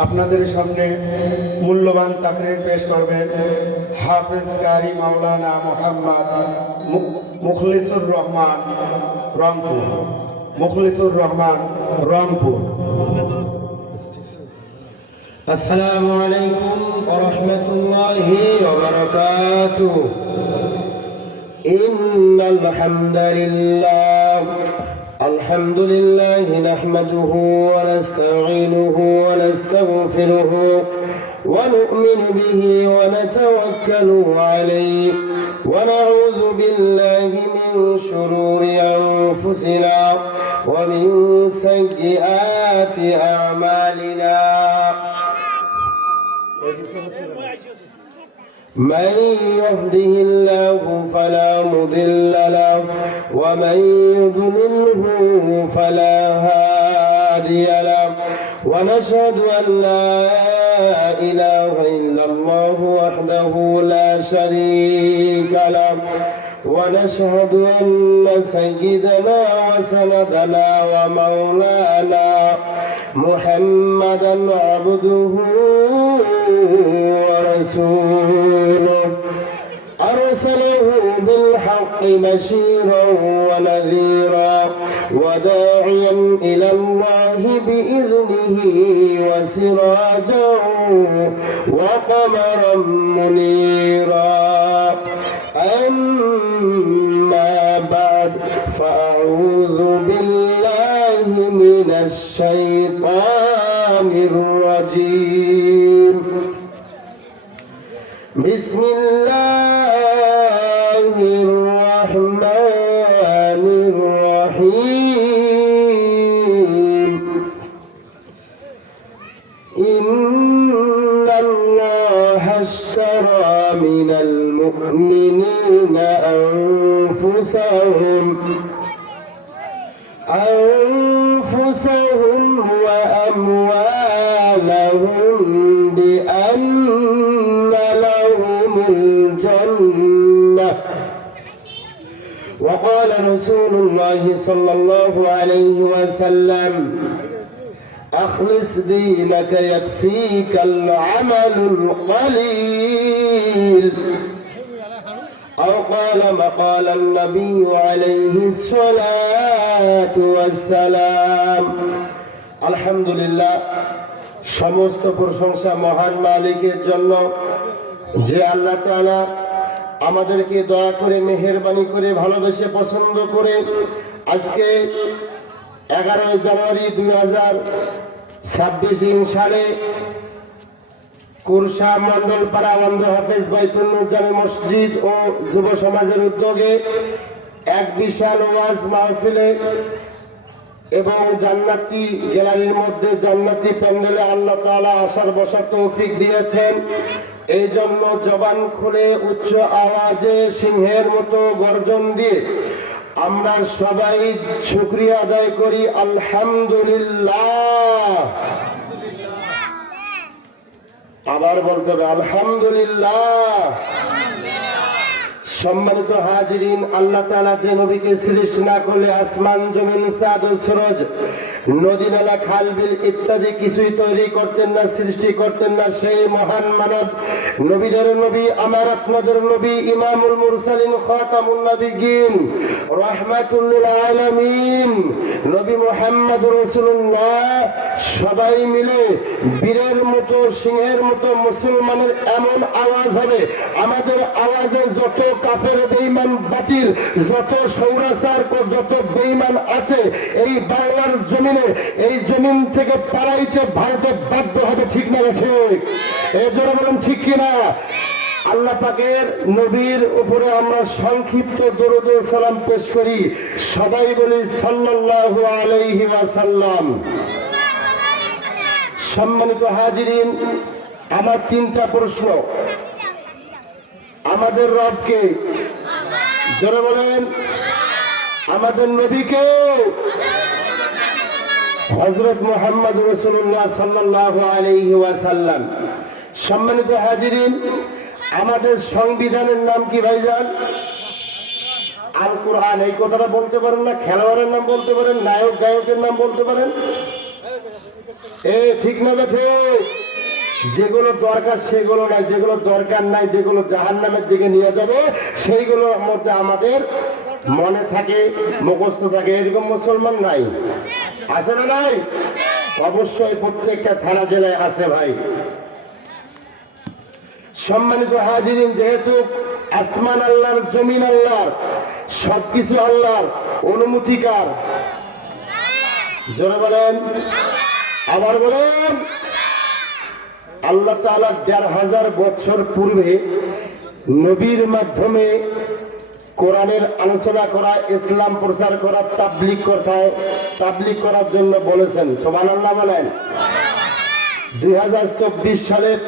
আপনাদের সামনে মূল্যবান তাকরীর পেশ করবেন হাফেজ কারি মাওলানা মোহাম্মদ মুখলিসুর রহমান রংপুর। মুখলিসুর রহমান রংপুর। আসসালামু আলাইকুম ওয়া রাহমাতুল্লাহি ওয়া বারাকাতুহু। ইন্নাল হামদালিল্লাহ الحمد لله نحمده ونستعينه ونستغفره ونؤمن به ونتوكل عليه ونعوذ بالله من شرور أنفسنا ومن سيئات أعمالنا من يهده الله فلا مضل له ومن يضلله فلا هادي له ونشهد أن لا إله إلا الله وحده لا شريك له ونشهد أن سيدنا وسندنا ومولانا محمدا عبده ورسوله أرسله بالحق بشيرا ونذيرا وداعيا إلى الله بإذنه وسراجا وقمرا منيرا أما بعد فأعوذ بالله من الشيطان الرجيم بسم الله الرحمن الرحيم إن الله اشترى من المؤمنين أنفسهم وأموالهم بأن لهم الجنة وقال رسول الله صلى الله عليه وسلم أخلص دينك يكفيك العمل القليل أو قال ما قال النبي عليه الصلاة والسلام الحمد لله সমস্ত প্রশংসা মহান মালিকের জন্য, যে আল্লাহ তাআলা আমাদেরকে দয়া করে মেহেরবানি করে ভালোবেসে পছন্দ করে আজকে 11 জানুয়ারি 2026 সালে কুরসা মন্ডলপাড়া আনন্দ হাফেজ বাইতুল্লাহ জামে মসজিদ ও যুব সমাজের উদ্যোগে এক বিশাল ওয়াজ মাহফিলে এবং জান্নাতি গ্যালারির মধ্যে জান্নাতি প্যান্ডেলে আল্লাহ তাআলা আসার বসার তৌফিক দিয়েছেন। এই জন্য জবান খুলে উচ্চ আওয়াজে সিংহের মতো গর্জন দিয়ে আমরা সবাই শুকরিয়া আদায় করি আলহামদুলিল্লাহ। আবার বলতে হবে আলহামদুলিল্লাহ। সম্মানিত হাজিরিন, আল্লাহ তাআলা যে নবীকে সৃষ্টি না করলে আসমান জমিন চাঁদ ও সূরজ নদী নালা খাল বিল ইত্যাদি কিছুই তৈরি করতেন না, সৃষ্টি করতেন না, সেই মহান মানব নবীদের নবী, আমার আপনাদের নবী, ইমামুল মুরসালিন, খাতামুন নবিয়্যিন, রাহমাতুল লিল আলামিন নবী মুহাম্মদুর রাসূলুল্লাহ সবাই মিলে বীরের মতো সিংহের মতো মুসলমানের এমন আওয়াজ হবে, আমাদের আওয়াজে যত কাফের বেঈমান বাতিল, যত সৌরাচার, যত বেঈমান আছে এই বাংলার জমিনে, এই জমিন থেকে পালাইতে ভারতে বাধ্য হবে। ঠিক না ঠিক? এই জন্য বলেন ঠিক কিনা? আল্লাহ পাকের নবীর উপরে আমরা সংক্ষিপ্ত দরুদ ও সালাম পেশ করি। সবাই বলি সাল্লাল্লাহু আলাইহি ওয়াসাল্লাম। সম্মানিত হাজিরিন, আমার 3টা প্রশ্ন। আমাদের রবকে? জোরে বলেন। আমাদের নবীকে? হযরত মুহাম্মদ রাসূলুল্লাহ সাল্লাল্লাহু আলাইহি ওয়াসাল্লাম। সম্মানিত হাজিরিন, আমাদের সংবিধানের নাম কি ভাইজান? আল কোরআন। এই কথাটা বলতে পারেন না? খেলোয়াড়ের নাম বলতে পারেন, নায়ক গায়কের নাম বলতে পারেন? ঠিক না বেঠে? যেগুলো দরকার সেগুলো নাই, যেগুলো দরকার নাই, যেগুলো জাহান্নামের দিকে নিয়ে যাবে সেইগুলোর মধ্যে আমাদের মনে থাকে, মুখস্থ থাকে। এরকম মুসলমান নাই, আছে না নাই? অবশ্যই প্রত্যেকটা থানা জেলায় আছে ভাই। সম্মানিত হাজিরিন, যেহেতু আসমান আল্লাহর, জমিন আল্লাহর, সবকিছু আল্লাহর, অনুমতিকার। জোরে বলেন, আবার বলেন। আল্লাহ তাআলা ১৫০০ বছর পূর্বে নবীর মাধ্যমে কোরআনের আলোচনা করা, ইসলাম প্রচার করা, তাবলীগ করার জন্য বলেছেন। সুবহানাল্লাহ বলেন। ২০২৪ সালের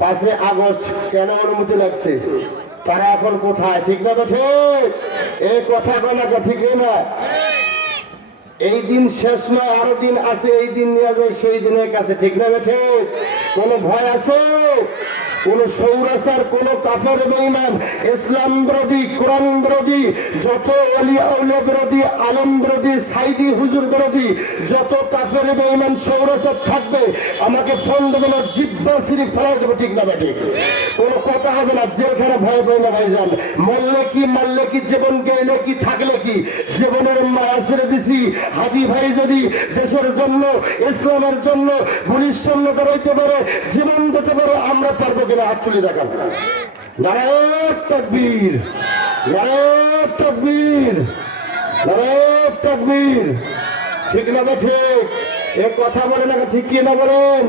৫ আগস্ট কেন অনুমতি লাগছে? তারা এখন কোথায়? ঠিক না বেঠে? এই কথা বলা ঠিক না? এই দিন শেষ নয়, আরো দিন আছে। এই দিন নিয়ে যায় সেই দিনের কাছে, ঠিক না বেঠে? কোনো ভয় আছে? কোন সৌরাচার, কোন কাফের বেঈমান, ইসলাম বিরোধী, কোরআন বিরোধী, যত ওলিয়া আউলিয়া বিরোধী, আলেম বিরোধী, সাইদি হুজুর বিরোধী যত কাফের বেঈমান সৌরাচার থাকবে, আমাকে ফোন দেবে না, জিব্বা সিরি ফেলাই দেবো, ঠিক না বেঠে? কোনো কথা হবে না, জেলখানে ভয় পাই না ভাইজান। মরলে কি, মারলে কি, জীবন গেলে কি, থাকলে কি, জীবনের মায়া ছেড়ে দিছি। হাদি ভাই যদি দেশের জন্য, ইসলামের জন্য গুলির সামনে দাঁড়াইতে পারে, জীবন দিতে পারে, আমরা পারবো কিনা? হাত তুলে দেখান। নারায়ে তাকবীর, নারায়ে তাকবীর, নারায়ে তাকবীর। ঠিক না বেঠে? এ কথা বলে না, ঠিক কি না বলেন?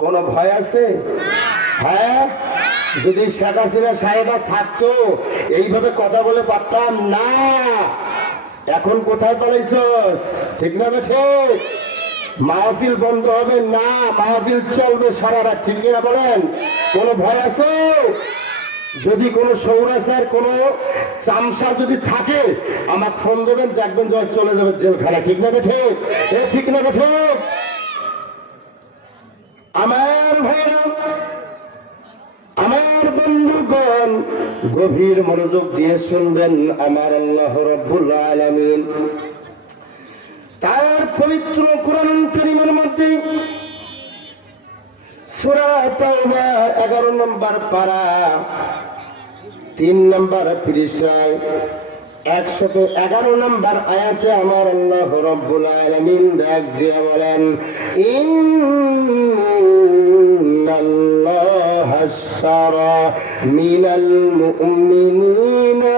কোন ভয় আছে? হ্যাঁ, যদি শেখ হাসিনা সাহেবা থাকতো এইভাবে কথা বলে পারতাম না। এখন কোথায় পালাইছস? ঠিক না বেঠে? মাহফিল বন্ধ হবে না, মাহফিল চলবে সারা রাত, ঠিক না বলেন? কোনো ভয় আছে? যদি কোনো সৌরাচার, কোনো চামচা যদি থাকে, আমার ফোন দেবেন, দেখবেন যে চলে যাবে জেলখানা, ঠিক না বেঠে? এ ঠিক না বেঠে? আমার ভাইরা, আমার বন্ধুগণ, গভীর মনোযোগ দিয়ে শুনবেন। আমার আল্লাহ রাব্বুল আলামিন তার পবিত্র কোরআন কারীমের মধ্যে সূরা তাওবা 11 নম্বর পারা 3 নম্বর পৃষ্ঠায় 111 নম্বর আয়াতে আমার আল্লাহ রাব্বুল আলামিন ডাক দিয়ে বলেন, ইন্নাল্লাহা আশতারা মিনাল মুমিনিনা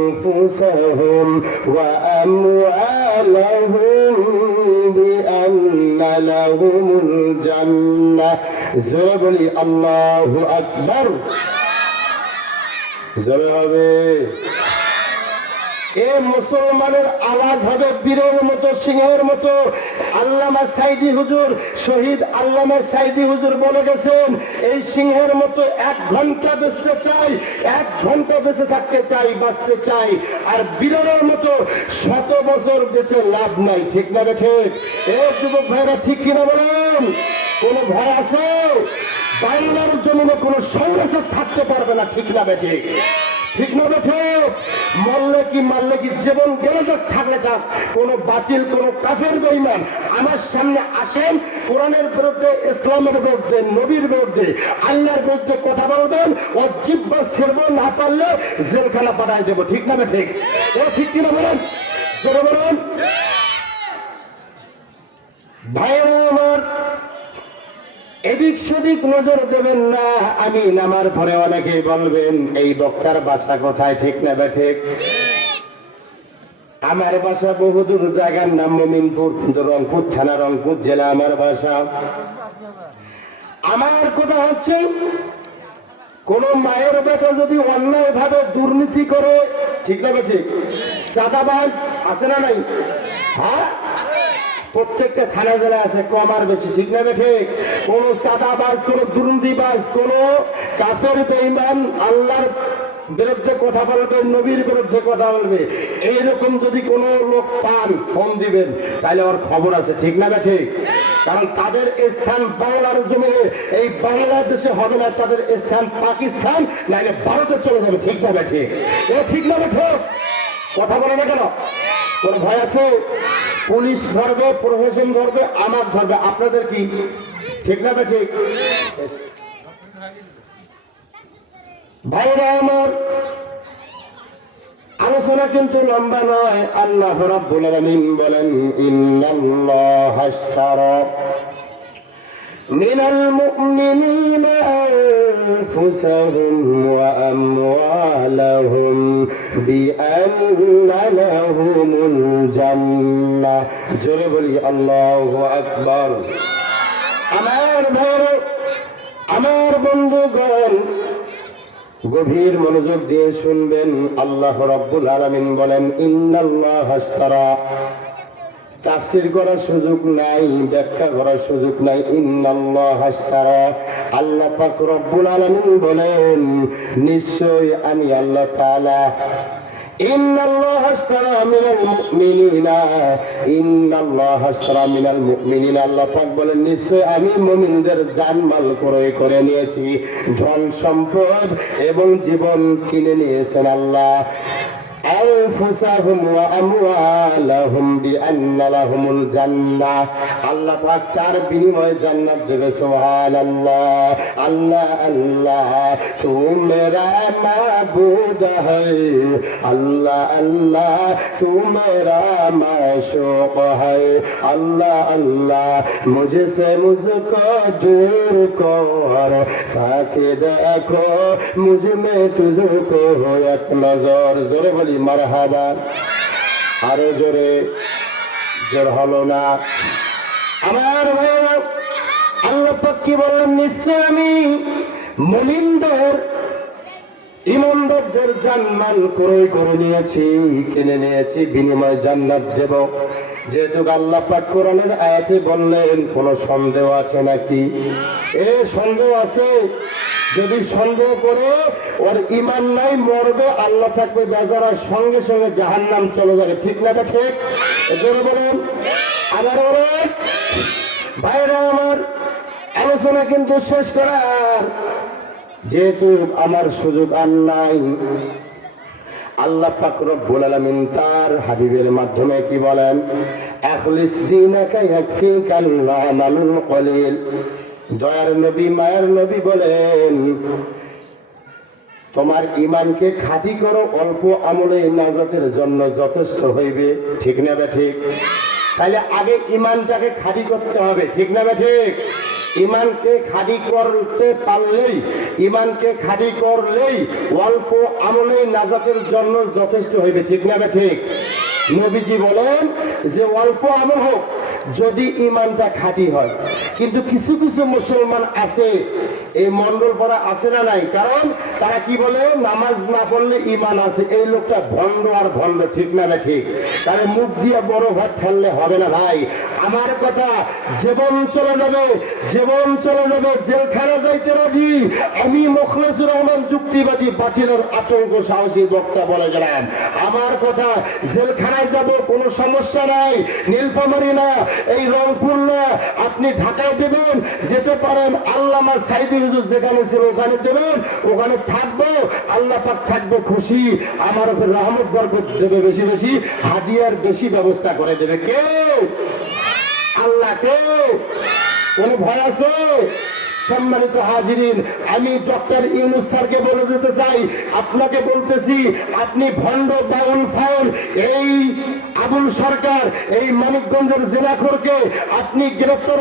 أنفسهم وأموالهم بأن لهم الجنة। زربلي الله أكبر। জোরে এ মুসলমানের আওয়াজ হবে বীরের মতো, সিংহের মতো। আল্লামা সাইদি হুজুর, শহীদ আল্লামা সাইদি হুজুর বলে গেছেন, এই সিংহের মতো 1 ঘন্টা বেঁচতে চাই, 1 ঘন্টা বেঁচে থাকতে চাই, বাঁচতে চাই। আর বীরের মতো 100 বছর বেঁচে লাভ নাই, ঠিক না বেঠে? এ যুবক ভাইরা, ঠিক কিনা বলেন? কোন ভয় আছে? বাংলার জমিনে কোন সৌরাচার থাকতে পারবে না, ঠিক না বেঠে? ঠিক না বেঠে? মরলে কি, মারলে কি, জীবন গেলে যাক, থাকলে যাক, কোন বাতিল, কোন কাফের বেঈমান আমার সামনে আসেন, কোরআনের বিরুদ্ধে, ইসলামের বিরুদ্ধে, নবীর বিরুদ্ধে, আল্লাহর বিরুদ্ধে কথা বলবেন, ও জিহ্বা ছেড়বো, না পারলে জেলখানা পাঠাই দেবো, ঠিক না বেঠে? ও ঠিক কিনা বলেন? জোরে বলেন। ভাইরা আমার, এদিক সেদিক নজর দেবেন না। আমি নামার পরে অনেকেই বলবেন, এই বক্তার বাসা কোথায়? ঠিক না বেঠে? আমার বাসা বহুদূর, জায়গার নাম মোমিনপুর, কিন্তু রংপুর থানা, রংপুর জেলা আমার বাসা। আমার কথা হচ্ছে, কোন মায়ের বেটা যদি অন্যায় ভাবে দুর্নীতি করে, ঠিক না বেঠে? চাঁদাবাজ আছে না নাই? হ্যাঁ, প্রত্যেকটা থানা জেলা আছে, কম আর বেশি, ঠিক না বেঠে? কোন চাঁদাবাজ, কোন দুর্নীতিবাজ, কোন কাফের বেঈমান আল্লাহর বিরুদ্ধে কথা বলবে, নবীর বিরুদ্ধে কথা বলবে, এইরকম যদি কোন লোক পান, ফোন দিবেন, তাহলে ওর খবর আছে, ঠিক না বেঠে? কারণ তাদের স্থান বাংলার জমিনে, এই বাংলাদেশে হবে না, তাদের স্থান পাকিস্তান, নাহলে ভারতে চলে যাবে, ঠিক না বেঠে? এ ঠিক না বেঠে? কথা বলে না কেন? কোন ভয় আছে? পুলিশ ধরবে, প্রশাসন ধরবে, আমার ধরবে, আপনাদের কি? ঠিক না বে ঠিক? ভাইরা আমার, আলোচনা কিন্তু লম্বা নয়। আল্লাহ রাব্বুল আলামিন বলেন, ইন্নাল্লাহা আশতারা মিনাল মুমিনিনা আনফুসাহুম ওয়া আমওয়ালাহুম বিআন্না লাহুমুল জান্নাহ। জোরে বলি আল্লাহু আকবার। আমার ভাইরা, আমার বন্ধুগণ, গভীর মনোযোগ দিয়ে শুনবেন। আল্লাহ রাব্বুল আলামিন বলেন, ইন্নাল্লাহা আশতারা। তাফসীর করার সুযোগ নাই, ব্যাখ্যা করার সুযোগ নাই। ইন্নাল্লাহা আশতারা, আল্লাহ পাক রব্বুল আলামিন বলেন, নিশ্চয় আমি আল্লাহ তাআলা ইন্নাল্লাহা আশতারা মিনাল মুমিনিনা, ইন্নাল্লাহা আশতারা মিনাল মুমিনিনা, আল্লাহ পাক বলেন, নিশ্চয় আমি মুমিনদের জানমাল ক্রয় করে নিয়েছি, ধন সম্পদ এবং জীবন কিনে নিয়েছেন আল্লাহ। আনফুসাহুম ওয়া আমওয়ালাহুম বিআন্না লাহুমুল জান্নাহ, আল্লাহ পাক তার বিনিময়ে জান্নাত দেবে। সুবহানাল্লাহ। আল্লাহ আল্লাহ তু মেরা মাবুদ হ্যায়, আল্লাহ আল্লাহ তু মেরা মাশূক হ্যায়, আল্লাহ আল্লাহ মুঝে সে মুঝকো दूर कर, তাকে দেখো মুঝ মে তুঝকো এক নজর। জোরে বলি মারহাবা। আরো জোরে, জোর হলো না। আমার ভাইরা, আল্লাহ পাক কি বললেন, নিশ্চয় আমি মুমিনদের, ইমানদারদের জান্নাত ক্রয় করে নিয়েছি, কিনে নিয়েছি, বিনিময়ে জান্নাত দেব। যেহেতু আল্লাহ পাক কোরআনের আয়াতে বললেন, কোন সন্দেহ আছে নাকি? সন্দেহ আছে? যদি সন্দেহ করে ওর ঈমান নাই, মরবে, আল্লাহ থাকবে বেজারা, সঙ্গে সঙ্গে জাহান্নাম চলে যাবে। ঠিক না এটা ঠিক? জোরে বলেন। আমার বলেন ভাইরা আমার, আলোচনা কিন্তু শেষ করার যেহেতু আমার সুযোগ আর নাই, আল্লাহ পাক রব্বুল আলামিন তার হাবিবের মাধ্যমে কি বলেন, আখলিস দীনাকা ইয়াকফিকাল আমালুল কলিল। দয়ার নবী, মায়ের নবী বলেন, তোমার ঈমানকে খাঁটি করো, অল্প আমলে নাজাতের জন্য যথেষ্ট হইবে। ঠিক না বে ঠিক? তাহলে আগে ঈমানটাকে খাঁটি করতে হবে। ঠিক না বে ঠিক? ঈমানকে খাঁটি করতে পারলেই, ঈমানকে খাঁটি করলেই অল্প আমলে নাজাতের জন্য যথেষ্ট হইবে। ঠিক না বে ঠিক? নবীজি বলেন যে অল্প আমল হোক, যদি ঈমানটা খাঁটি হয়। কিন্তু কিছু কিছু মুসলমান আছে, এই মন্ডল পড়া আছে না নাই? কারণ তারা কি বলে, নামাজ না পড়লে ঈমান আছে। এই লোকটা ভণ্ড আর ভণ্ড। ঠিক না বে ঠিক? তাহলে মুখ দিয়ে বড় ঘর ঠেললে হবে না ভাই। আমার কথা, জীবন চলে যাবে, জীবন চলে যাবে, জেলখানা যাইতে রাজি আমি মুখলেসুর রহমান, যুক্তিবাদী, বাতিলের আতঙ্ক সাহসী বক্তা বলে গেলাম। আমার কথা, জেলখানায় যাব, কোনো সমস্যা নাই। নীলফামারী না, এই রংপুর না, আপনি ঢাকায় দেবেন, যেতে পারেন। আল্লামা সাইদি হুজুর যেখানে ছিল ওখানে দেবেন, ওখানে থাকবো, আল্লাহ পাক থাকবে খুশি, আমার উপর রহমত বরকত দেবে বেশি বেশি, হাদিয়ার বেশি ব্যবস্থা করে দেবে। কে? আল্লাহ। কে? কোন ভয় আছে? সম্মানিত হাজিরিন, আমি ডক্টর ইউনূস স্যারকে বলে দিতে চাই, আপনাকে বলতেছি, আপনি ভণ্ড বাউল ফাউল, এই আবুল সরকার, এই মানিকগঞ্জের জেলাখোরকে আপনি গ্রেফতার